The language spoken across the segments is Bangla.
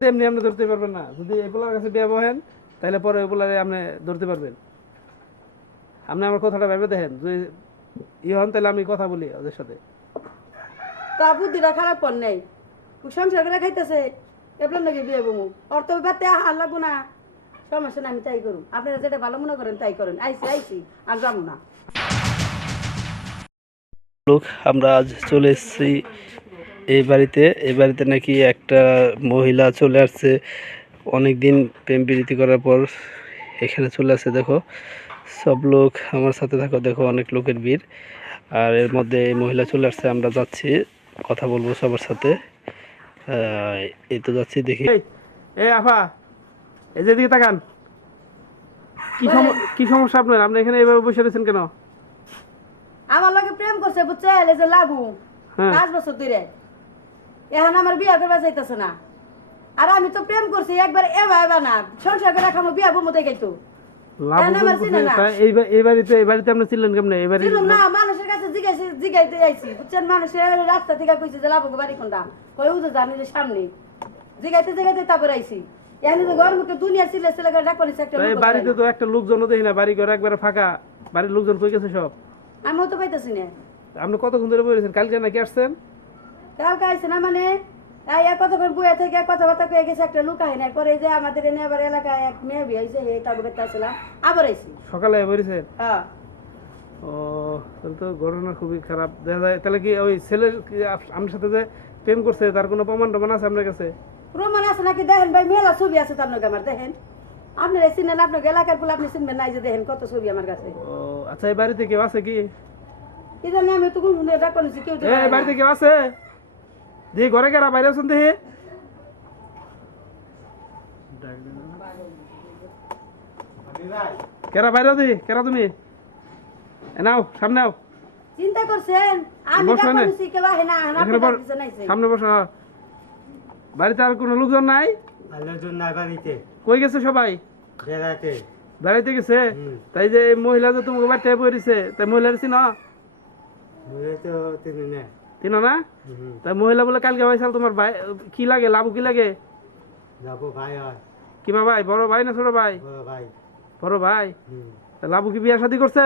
এমনি আপনি ধরতে পারবেন না। যদি এগুলার কাছে বিয়ে বহেন তাহলে পরে এগুলারে আপনি ধরতে পারবেন। আপনি আমার কথাটা ভেবে দেখেন। যদি ই হন তাহলে আমি কথা বলি ওদের সাথে। তা বুদ্ধিটা খারাপ কর নেই? সংসার করে খাইতেছে। এবার নাকি বিয়ে বমু? তো ব্যাপারতে হার লাগবো না। সমস্যা না আমি তাই করুন আপনারা যেটা ভালো মনে করেন তাই করেন। আইসি আইসি আর যাব না। লোক আমরা আজ চলে এসেছি এই বাড়িতে এই বাড়িতে নাকি একটা মহিলা চলে আসছে। অনেক দিন প্রেম প্রীতি করার পর এখানে চলে আসছে দেখো। সব লোক আমার সাথে থাকো দেখো অনেক লোকের ভিড়। আর এর মধ্যে এই মহিলা চলে আসছে আমরা যাচ্ছি কথা বলব সবার সাথে। এই তো যাচ্ছি দেখি। এই আফা এই যে দিকে তাকান। কি কি সমস্যা আপনার? আপনি এখানে এইভাবে বসে রয়েছেন কেন? আমার লগে প্রেম করছে বুঝছে এই যে লাভু হ্যাঁ। পাঁচ বছর ধরে। এখন আমার বিয়া করবা চাইতেছে না। আর আমি তো প্রেম করছি একবার এবা এবা না। সংসার করে খামো বিয়া বমতে গেতো লাভ কেন আমার চিনে না? এই বা- এই বাড়িতে এই বাড়িতে আপনি ছিলেন কেমনে? এই বাড়ি ছিলুম না মানুষের কাছে জিজ্ঞাসা জিজ্ঞাইতে যাইছি বুঝছেন? মানুষের রাস্তা থেকে কইছে যে লাভকে বাড়ি কোনটা? কই উদে জানি যে সামনে। জিগাইতে জিগাইতে তারপর আইছি। এখানে তো ঘর মুখে দুনিয়া করে একটা বাড়িতে তো একটা লোকজনও দেখি না বাড়ি ঘর একবারে ফাঁকা। বাড়ির লোকজন কই গেছে সব? আমিও তো পাইতেছি না। আপনি কতক্ষণ ধরে বলেছেন কালকে নাকি আসছেন? কালকে আইছে না মানে? এই কতক্ষণ বইয়া থেকে কথাবার্তা কয়ে গেছে একটা লোক আহে নাই। পরে যে আমাদের এনে আবার এলাকায় এক মেয়ে বিয়ে হয়েছে এই তাবু করতে আসছিলাম আবার আইছি। সকালে বলেছেন হ্যাঁ। ও তাহলে তো ঘটনা খুবই খারাপ। দেখা যায় তাহলে কি ওই ছেলের আপনার সাথে যে প্রেম করছে তার কোনো প্রমাণ টমাণ আছে আপনার কাছে? প্রমাণ আছে নাকি? দেখেন ভাই মেলা ছবি আছে তার নাকি আমার দেখেন। আপনার চিনেন আপনার এলাকার বলে আপনি চিনবেন নাই যে দেখেন কত ছবি আমার কাছে। ও আচ্ছা এই বাড়িতে কেউ আছে কি? কি জানি আমি তো কোন ডাক করেছি কেউ তো। বাড়িতে কেউ আছে? দেখি ঘরে কেরা বাইরে আছেন দেখি। কেরা বাইরে দেখি কেরা তুমি। নাও সামনে আও চিন্তা করছেন? আমি এনে। করেছি কেউ আহে না আইছে। সামনে বসো বাড়িতে আর কোনো লোকজন নাই? আলোচন নাই বাড়িতে। কই গেছে সবাই? বেড়াতে। বেড়াইতে গেছে? তাই যে মহিলা যে তোমাকে বাড়িতে পড়েছে তাই মহিলার চিন? বুঝে তো তিনি না চিন না। তাই মহিলা বলে কালকে ভাইসাল তোমার ভাই কি লাগে? লাভ কি লাগে? যাব ভাই কিবা ভাই? বড় ভাই না ছোট ভাই? বড় ভাই। বড় তা লাভু কি বিয়া শাদি করছে?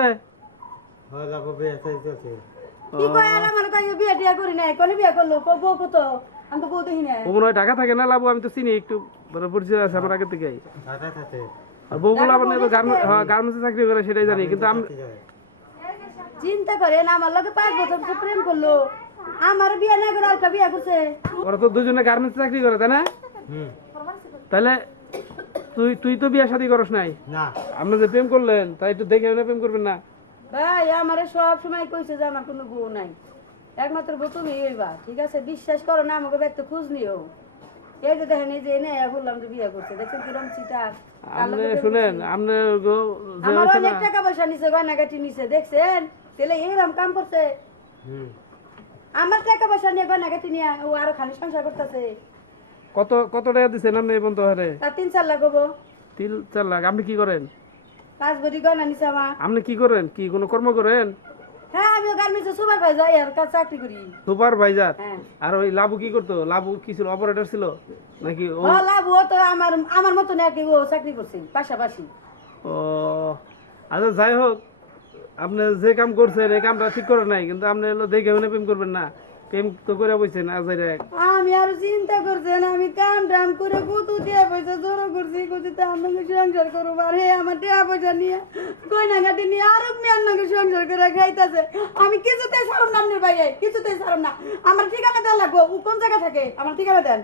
তো? হয় ঢাকা থাকে না লাভু? আমি তো চিনি একটু বড় পরিচয় আছে আমার আগে থেকে দাদা থাকে। আর বউ বলে আমার গার্মেন্টসে চাকরি করে সেটাই জানি কিন্তু আমি চিন্তা করেন আমার লগে পাঁচ বছর প্রেম করল। আমার বিয়ে না করে আরেকটা বিয়ে করছে। ওরা তো দুজনে গার্মেন্টসে চাকরি করে তাই না? তাহলে তুই তুই তো বিয়া শাদি করস নাই। না। আপনি যে প্রেম করলেন তাই একটু দেখে শুনে প্রেম করবেন না? ভাই আমারে সব সময় কইছে যে আমার কোনো বউ নাই। একমাত্র বউ তুমি হইবা ঠিক আছে? বিশ্বাস করো না আমাকে ব্যক্ত খোঁজ নিও। এই যে দেখেন এই যে এনে বললাম যে বিয়ে করছে দেখছেন কিরম চিটার। আপনি শুনেন আপনি আমার অনেক টাকা পয়সা নিছে গয়নাগাটি নিছে দেখছেন? তাহলে এরম কাম করছে। হুম। আমার টাকা পয়সা নিয়ে গয়নাগাটি নিয়ে ও আরও খালি সংসার করতেছে। কত কত টাকা দিচ্ছেন আপনি এই পর্যন্ত হারে তার তিন চার লাখ হব। তিন চার লাখ আপনি কি করেন? পাঁচ ভরি গয়না নিছে আমার। আপনি কি করেন? কি কোনো কর্ম করেন? হ্যাঁ আমি গার্মেন্টসে সুপার ভাই যাই আর কাজ চাকরি করি। সুপারভাইজার হ্যাঁ। আর ওই লাভু কি করতো? লাভু কি ছিল? অপারেটর ছিল? নাকি ও লাভ ও তো আমার আমার মতন আর কি ও চাকরি করছে পাশাপাশি। ও আচ্ছা যাই হোক। আপনি যে কাম করছেন এই কামটা ঠিক করেন নাই কিন্তু আপনি হলো দেখে মনে প্রেম করবেন না। প্রেম তো করে বইছেন আজাইরা এক। আমি আর চিন্তা করছেন আমি কাম টাম করে কত টিয়া পয়সা জড়ো করছি করছি তা আপনাকে সংসার করব? আর হে আমার টিয়া পয়সা নিয়ে গয়না গাটি নিয়ে আরও মেয়ের নাকি সংসার করে খাইতেছে। আমি কিছুতে সারম না আপনার ভাইয়ে কিছুতে সারম না। আমার ঠিকানা দেন লাগবো ও কোন জায়গা থাকে? আমার ঠিকানা দেন।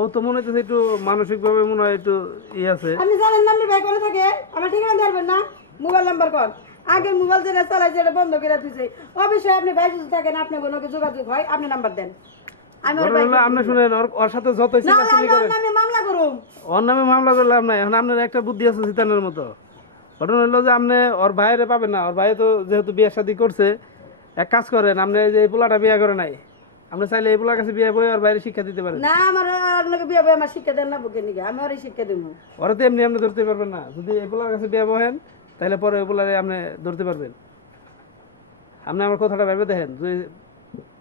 ও তো মনে হচ্ছে একটু মানসিক ভাবে মনে হয় একটু ই আছে। আপনি জানেন না আপনার ভাই কোনে থাকে? আমার ঠিকানা দেবেন না? মোবাইল নাম্বার কর। আগে মোবাইল যেটা চালাই যেটা বন্ধ করে দিয়েছে অবশ্যই আপনি ভাই যদি থাকেন আপনি কোনো যোগাযোগ হয় আপনি নাম্বার দেন। আমি আপনি শুনেন ওর সাথে আমি মামলা করুম। ওর নামে মামলা করলাম না এখন আপনার একটা বুদ্ধি আছে সীতানের মতো। ঘটনা হলো যে আপনি ওর ভাইয়েরে পাবেন না। ওর ভাই তো যেহেতু বিয়ে শাদি করছে এক কাজ করেন আপনি যে এই পোলাটা বিয়ে করে নাই আপনি চাইলে এই পোলার কাছে বিয়ে বই বাইরে শিক্ষা দিতে পারেন। না আমার আপনাকে বিয়ে বই আমার শিক্ষা দেন না বুকে নিকে আমি ওরই শিক্ষা দেবো ওরা তো এমনি আপনি ধরতে পারবেন না। যদি এই পোলার কাছে বিয়ে বহেন তাহলে পরে ওই পোলারে আপনি ধরতে পারবেন। আপনি আমার কথাটা ভেবে দেখেন যদি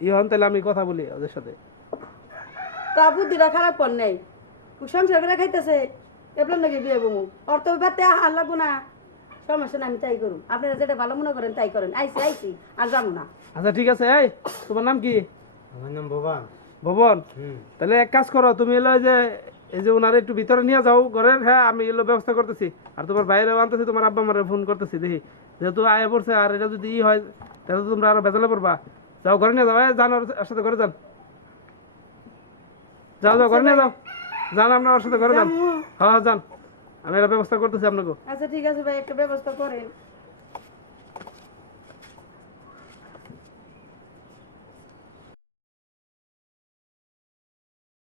ই হন তাহলে আমি কথা বলি ওদের সাথে। তা বুদ্ধিটা খারাপ কর নেই। সংসার করে খাইতেছে এবার নাকি বিয়ে বমু। ওর তো ব্যাপারতে হার লাগবো না। সমস্যা না আমি তাই করুন আপনারা যেটা ভালো মনে করেন তাই করেন। আইসি আইসি আর যাব না। আচ্ছা ঠিক আছে এই তোমার নাম কি? আমার নাম ভবান। ভবন? তাহলে এক কাজ করো তুমি এলো যে এই যে ওনার একটু ভিতরে নিয়ে যাও ঘরের হ্যাঁ আমি এলো ব্যবস্থা করতেছি। আর তোমার বাইরেও আনতেছি তোমার আব্বা মারে ফোন করতেছি দেখি। যেহেতু আয় পড়ছে আর এটা যদি ই হয় তাহলে তো তোমরা আরও বেজালে পড়বা। যাও ঘরে নিয়ে যাও যান ওর সাথে ঘরে যান। যাও যাও ঘরে নিয়ে যাও। যান আপনার ওর সাথে ঘরে যান। হ্যাঁ হ্যাঁ যান। আমি এটা ব্যবস্থা করতেছি আপনাকে। আচ্ছা ঠিক আছে ভাই একটা ব্যবস্থা করেন।